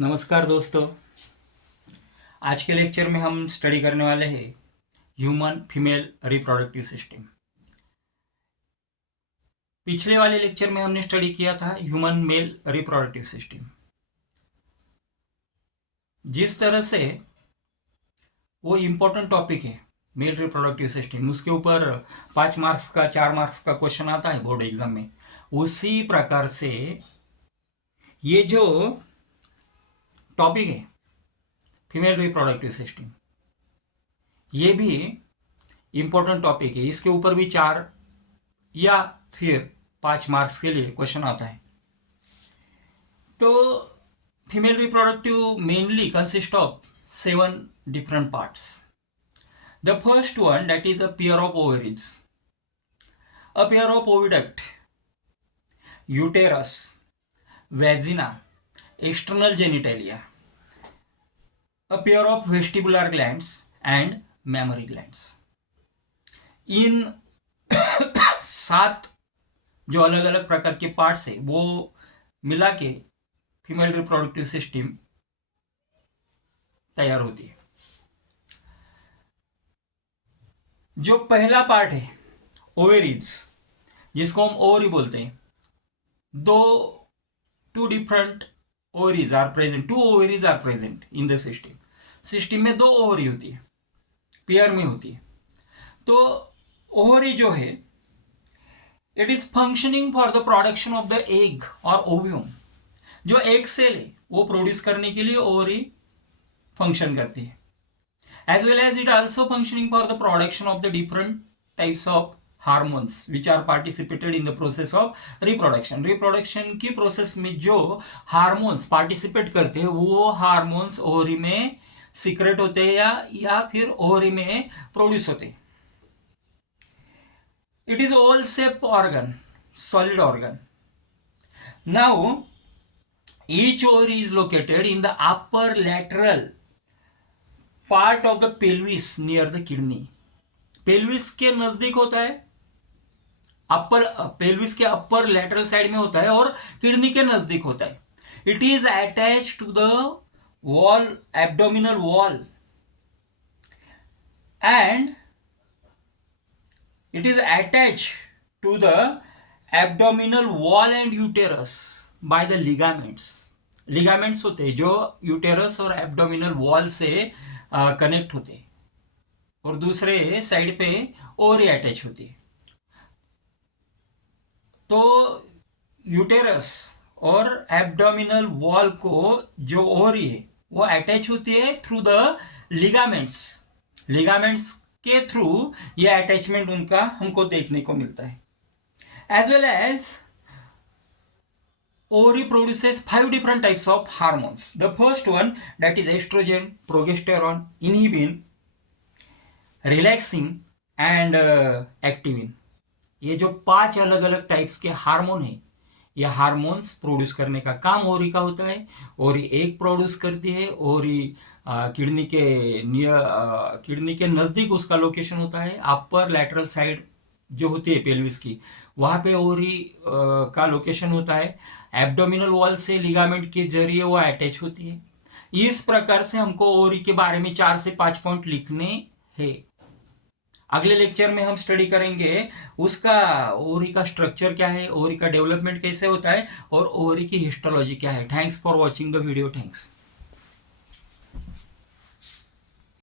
नमस्कार दोस्तों। आज के लेक्चर में हम स्टडी करने वाले हैं ह्यूमन फीमेल रिप्रोडक्टिव सिस्टम। पिछले वाले लेक्चर में हमने स्टडी किया था ह्यूमन मेल रिप्रोडक्टिव सिस्टम। जिस तरह से वो इम्पोर्टेंट टॉपिक है मेल रिप्रोडक्टिव सिस्टम, उसके ऊपर 5 मार्क्स का 4 मार्क्स का क्वेश्चन आता है बोर्ड एग्जाम में, उसी प्रकार से ये जो टॉपिक है फीमेल रिप्रोडक्टिव सिस्टम, ये भी इम्पोर्टेंट टॉपिक है। इसके ऊपर भी 4 या फिर 5 मार्क्स के लिए क्वेश्चन आता है। तो female reproductive mainly consist of 7 different parts. The first one, that is a pair of ovaries, a pair of oviduct, uterus, vagina, external genitalia, a pair of vestibular glands and mammary glands. इन 7 जो अलग अलग प्रकार के parts है वो मिला के female reproductive system तैयार होती है। जो पहला पार्ट है ओवेरीज, जिसको हम ओवरी बोलते हैं, two different ovaries are present, 2 ovaries are present in the system. System में 2 ओवरी होती है, पेयर में होती है। तो ओवरी जो है it is functioning for the production of the egg और ओव्यूम। जो एग सेल है वो प्रोड्यूस करने के लिए ओवरी फंक्शन करती है, as well as it also functioning for the production of the different types of hormones which are participated in the process of reproduction. reproduction की प्रोसेस में जो हार्मोन्स पार्टिसिपेट करते हैं वो हार्मोन्स ओवरी में secret होते हैं या फिर ओवरी में प्रोड्यूस होते हैं। It is all shape organ, solid organ. Now each ovary is located in the upper lateral part of the pelvis near the kidney. Pelvis के नजदीक होता है, अपर पेल्विस के अपर लेटरल साइड में होता है और किडनी के नजदीक होता है। It is attach to the wall, abdominal wall, and it is attach to the abdominal wall and uterus by the ligaments. Ligaments होते हैं जो यूटेरस और एब्डोमिनल वॉल से कनेक्ट होते हैं, और दूसरे साइड पे ओवरी अटैच होती है। तो यूटेरस और एब्डोमिनल वॉल को जो ओवरी है वो अटैच होती है थ्रू द लिगामेंट्स। लिगामेंट्स के थ्रू ये अटैचमेंट उनका हमको देखने को मिलता है। As well as ovary produces 5 different types of hormones. The first one, that is estrogen, progesterone, inhibin, relaxin and activin. ये जो 5 अलग अलग टाइप्स के हार्मोन है, ये हार्मोन्स प्रोड्यूस करने का काम ओवरी का होता है। ओवरी एक प्रोड्यूस करती है, ओवरी किडनी के नज़दीक उसका लोकेशन होता है। अपर लैटरल साइड जो होती है पेल्विस की, वहाँ पे ओवरी का लोकेशन होता है। एब्डोमिनल वॉल से लिगामेंट के जरिए वो अटैच होती है। इस प्रकार से हमको ओवरी के बारे में 4 से 5 पॉइंट लिखने हैं। अगले लेक्चर में हम स्टडी करेंगे उसका ओवरी का स्ट्रक्चर क्या है, ओवरी का डेवलपमेंट कैसे होता है और ओवरी की हिस्टोलॉजी क्या है। Thanks for watching the video. Thanks.